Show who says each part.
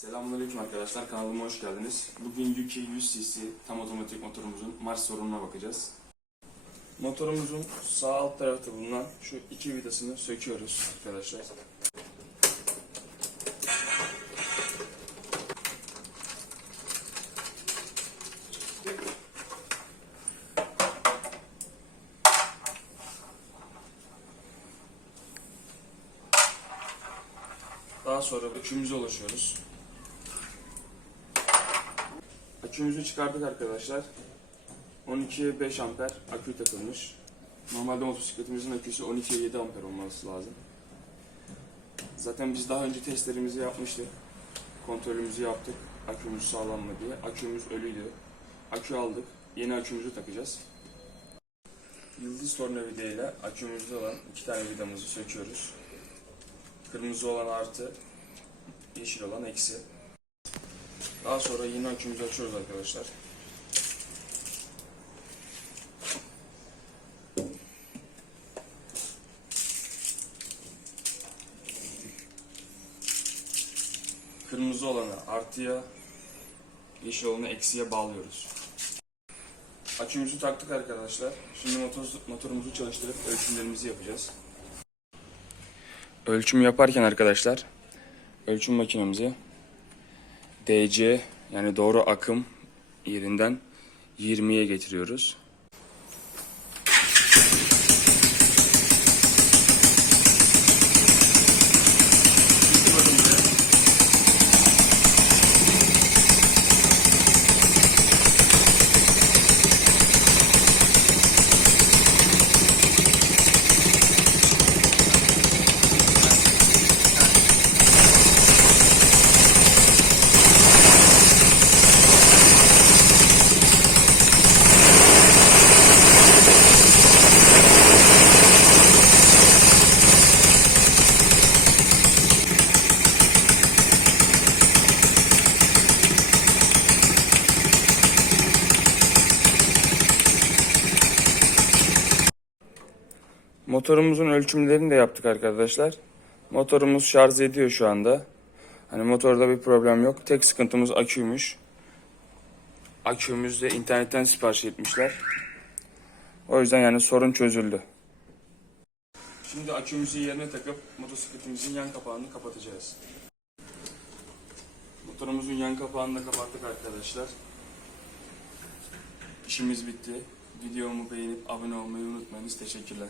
Speaker 1: Selamünaleyküm arkadaşlar, kanalıma hoş geldiniz. Bugün UK 100 cc tam otomatik motorumuzun marş sorununa bakacağız. Motorumuzun sağ alt tarafta bulunan şu iki vidasını söküyoruz arkadaşlar. Daha sonra akümüze ulaşıyoruz. Akümüzü çıkardık arkadaşlar. 12'ye 5 amper akü takılmış. Normalde motosikletimizin aküsü 12'ye 7 amper olması lazım. Zaten biz daha önce testlerimizi yapmıştık. Kontrolümüzü yaptık. Akümüz sağlam diye. Akümüz ölüydü. Akü aldık. Yeni akümüzü takacağız. Yıldız tornavida ile akümüzde olan iki tane vidamızı söküyoruz. Kırmızı olan artı, yeşil olan eksi. Daha sonra yeni akümüzü açıyoruz arkadaşlar. Kırmızı olanı artıya, yeşil olanı eksiye bağlıyoruz. Akümüzü taktık arkadaşlar. Şimdi motor, motorumuzu çalıştırıp ölçümlerimizi yapacağız. Ölçüm yaparken arkadaşlar ölçüm makinemizi DC yani doğru akım yerinden 20'ye getiriyoruz. Motorumuzun ölçümlerini de yaptık arkadaşlar. Motorumuz şarj ediyor şu anda. Hani motorda bir problem yok. Tek sıkıntımız aküymüş. Akümüz de internetten sipariş etmişler. O yüzden yani sorun çözüldü. Şimdi akümüzü yerine takıp motosikletimizin yan kapağını kapatacağız. Motorumuzun yan kapağını da kapattık arkadaşlar. İşimiz bitti. Videomu beğenip abone olmayı unutmayınız. Teşekkürler.